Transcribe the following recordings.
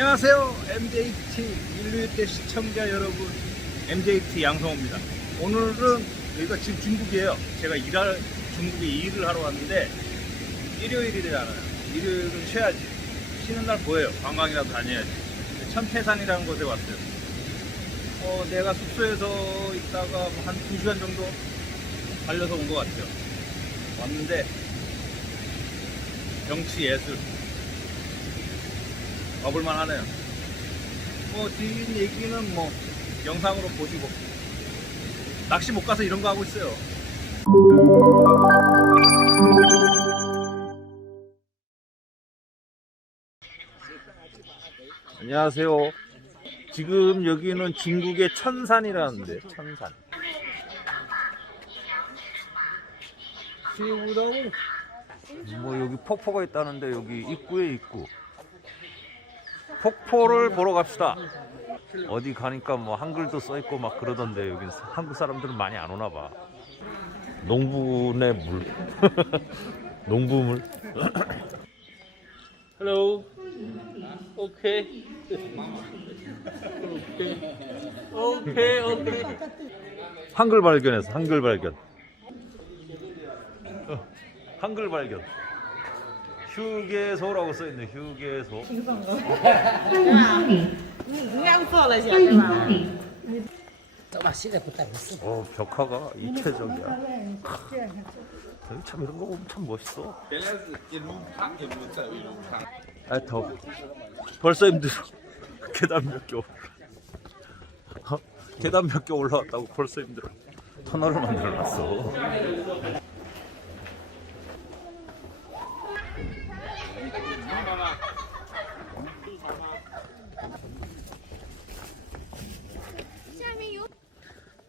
안녕하세요. MJT 인류일대 시청자 여러분. MJT 양성호입니다. 오늘은 여기가 지금 중국이에요. 제가 일할, 중국에 일을 하러 왔는데 일요일이잖아요. 일요일은 쉬어야지. 쉬는 날 뭐예요? 관광이라도 다녀야지. 천태산이라는 곳에 왔어요. 어, 내가 숙소에서 있다가 뭐한 2시간 정도 달려서 온 것 같아요. 왔는데 경치 예술 와볼만 하네요. 뭐, 뒷 얘기는 뭐, 영상으로 보시고. 낚시 못 가서 이런 거 하고 있어요. 안녕하세요. 지금 여기는 중국의 천산이라는데, 천산. 뭐 여기 폭포가 있다는데 여기 입구에 입구. 폭포를 보러 갑시다. 어디 가니까 뭐 한글도 써 있고 막 그러던데 여기 한국 사람들은 많이 안 오나 봐. 농부의 물. 농부물. Hello. Okay. Okay. Okay. Okay. 한글 발견했어. 한글 발견. 어, 한글 발견. 휴게소라고 써 있네. 휴게소. 你按错了，小对吧？走吧，现在不带不是。 어, 벽화가 입체적이야. 여기 참 이런 거 보면 참 멋있어. 아, 더. 벌써 힘들어. 계단 몇 개 올라. 어? 계단 몇 개 올라왔다고 벌써 힘들어. 터널을 만들어놨어.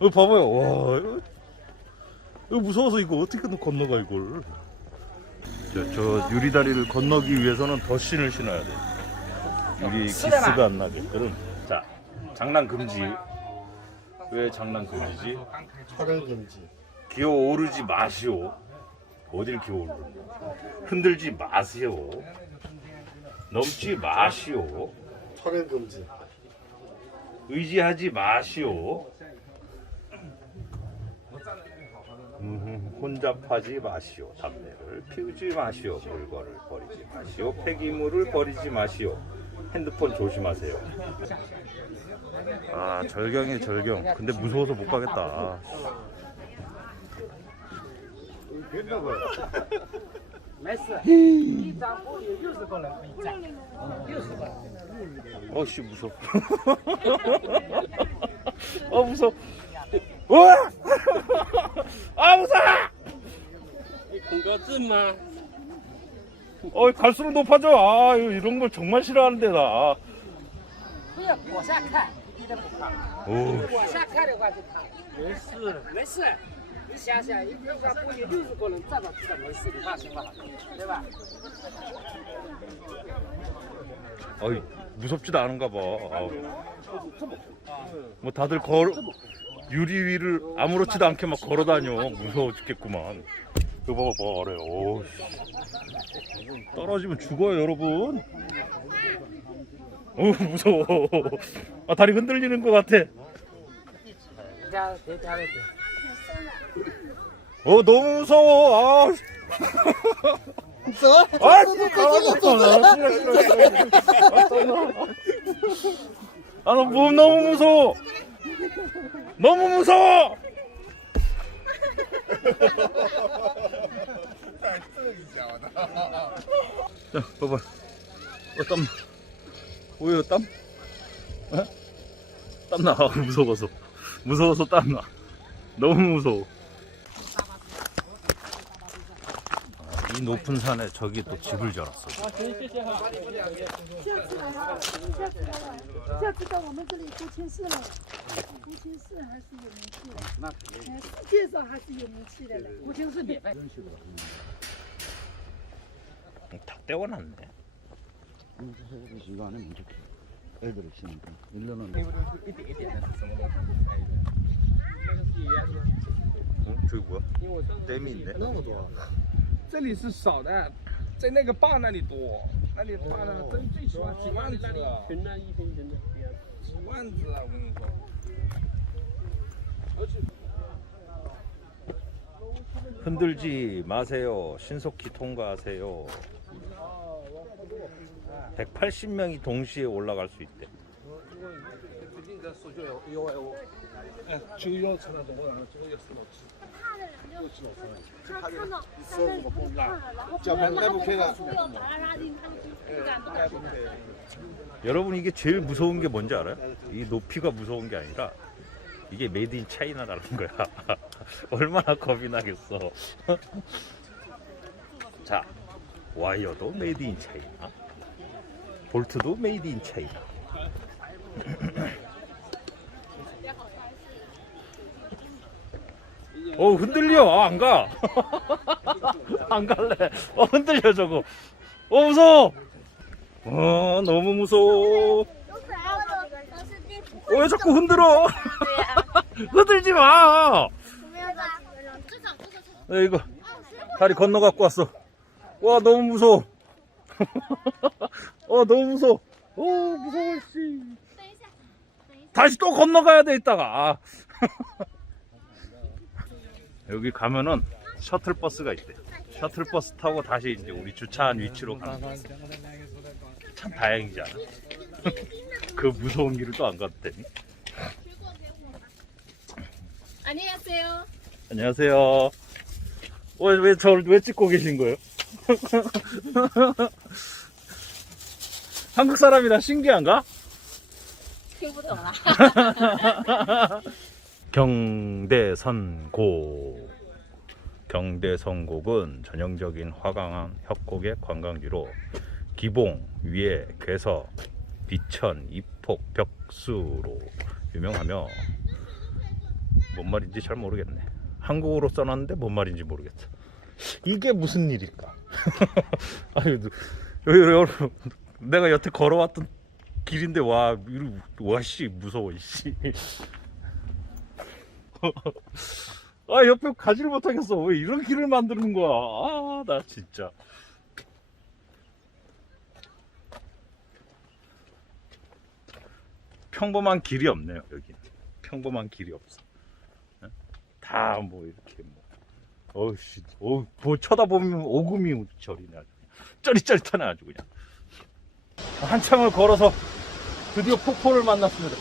어, 봐봐요. 와, 이거, 이거 무서워서 이거 어떻게 건너가 이걸? 저, 저 유리다리를 건너기 위해서는 더 신을 신어야 돼. 유리 기스가 안 나게. 그럼 자, 장난 금지. 왜 장난 금지지? 촬영 금지. 기어 오르지 마시오. 어딜 기어 오르는 거야? 흔들지 마시오. 넘지 마시오. 촬영 금지. 의지하지 마시오. 음, 혼잡하지 마시오. 담배를 피우지 마시오. 물건을 버리지 마시오. 폐기물을 버리지 마시오. 핸드폰 조심하세요. 아 절경이 절경. 근데 무서워서 못 가겠다. 어씨 어, 무서워. 어 무서워. 우와! 아 무서워! 你恐高症吗？ 어 갈수록 높아져. 아 이거 이런 걸 정말 싫어하는데 나. 不要往下看，一点不怕。 오. 往下看的话就怕。没事。没事，你想想，一张玻璃六十个人站上去的没事，你放心吧，对吧？ 어이 무섭지도 않은가 봐. 아우. 뭐 다들 걸 유리 위를 아무렇지도 않게 막 걸어다녀. 무서워 죽겠구만. 이거 봐봐 그래 오 떨어지면 죽어요 여러분. 오 무서워. 아 다리 흔들리는 것 같아. 어 너무 무서워. 아. 무서워? 아, 아아 아, 아, 너무 무서워. 너무 무서워. 자, 봐봐. 어, 땀. 보여요, 땀? 어? 땀 나. 무서워서. 무서워서 땀 나. 너무 무서워. 이 높은 산에 저기 또 집을 지어놨어. 下次来啊，下次来啊，下次到我们这里胡琴寺来，胡琴寺还是有名气的，那肯定。哎，世界上还是有名气的嘞。胡琴寺免费。 다 떼어놨네. 이거 안에 무조건 애들 있으니까 1년은 一点一点的是什么东西？ 어? 저기 뭐야? 댐이 있네. 那么多，这里是少的，在那个坝那里多，那里坝呢，真最起码几万只，群那一分钱的，几万只啊！我跟你说， 흔들지 마세요. 신속히 통과하세요. 180명이 동시에 올라갈 수 있대. 여러분 이게 제일 무서운 게 뭔지 알아요? 이 높이가 무서운 게 아니라 이게 메이드 인 차이나라는 거야. 얼마나 겁이 나겠어. 자, 와이어도 메이드 인 차이나. 볼트도 메이드 인 차이나. 어 흔들려 아, 안 가. 안 갈래. 어 흔들려 저거. 어 무서워. 어 너무 무서워. 왜 자꾸 흔들어? 흔들지 마. 야, 이거 다리 건너 갖고 왔어. 와 너무 무서워. 어 너무 무서워. 오 무서워 씨. 다시 또 건너가야 돼 이따가. 아. 여기 가면은 셔틀버스가 있대. 셔틀버스 타고 다시 이제 우리 주차한 위치로 가는 거참 다행이잖아. 그 무서운 길을 또안 갔대니? 안녕하세요. 안녕하세요. 왜, 왜 저를 왜 찍고 계신 거예요? 한국 사람이라 신기한가? 그보다 경대선고 경대선곡은 전형적인 화강암 협곡의 관광지로 기봉, 위에, 괴서, 비천, 이폭, 벽수로 유명하며 뭔 말인지 잘 모르겠네. 한국어로 써놨는데 뭔 말인지 모르겠어. 이게 무슨 일일까? 아유, 내가 여태 걸어왔던 길인데 와, 이리- 와, 씨, 무서워, 씨. 아, 옆에 가지를 못하겠어. 왜 이런 길을 만드는 거야? 아, 나 진짜. 평범한 길이 없네요, 여기. 평범한 길이 없어. 다 뭐 이렇게 뭐. 어우씨, 어우, 뭐 쳐다보면 오금이 저리네 아주. 쩌릿쩌릿하네 아주 그냥. 한참을 걸어서 드디어 폭포를 만났습니다.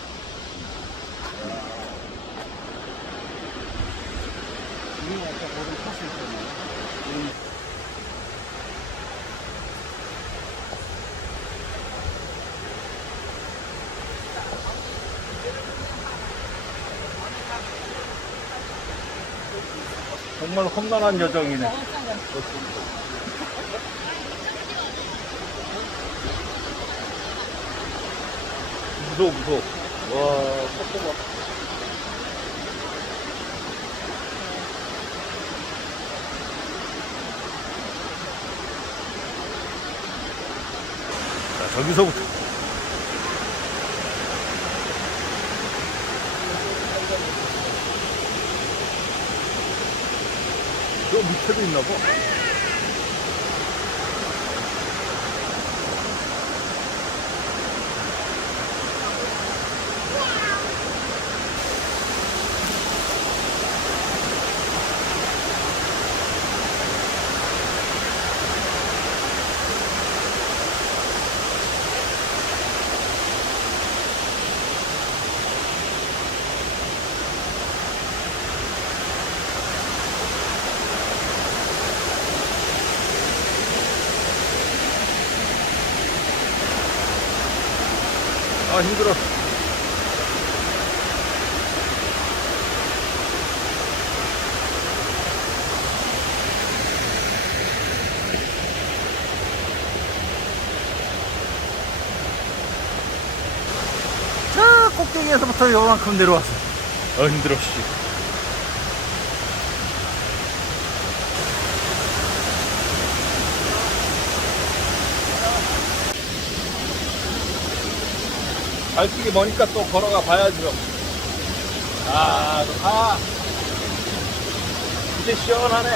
정말 험난한 여정이네. 무서워, 무서워. 와. 자, 저기서부터. 저 밑에도 있나 봐. 아 힘들어. 저 꼭대기에서부터 요만큼 내려왔어. 아 힘들어 씨. 발길이 머니까 또 걸어가 봐야죠. 아, 아. 이제 시원하네.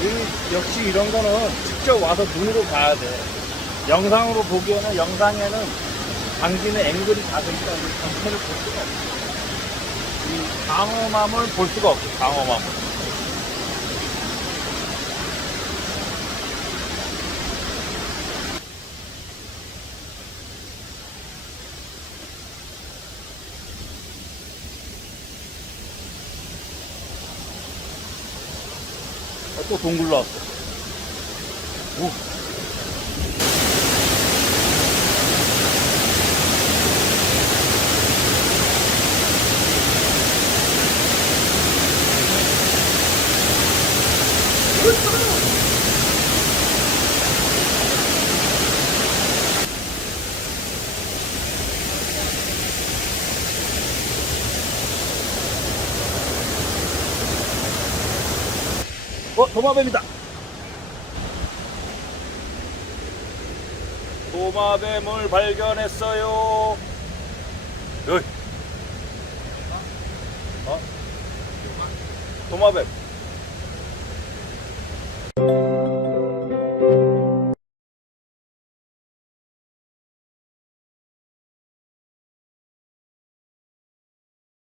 이, 역시 이런 거는 직접 와서 눈으로 봐야 돼. 영상으로 보기에는 영상에는 당기는 앵글이 작으니까 이 전체를 볼 수가 없어. 이 방어맘을 볼 수가 없어, 방어맘을. 어, 또 동굴 나왔어. 오. 어, 도마뱀이다. 도마뱀을 발견했어요. 여기. 어? 도마뱀.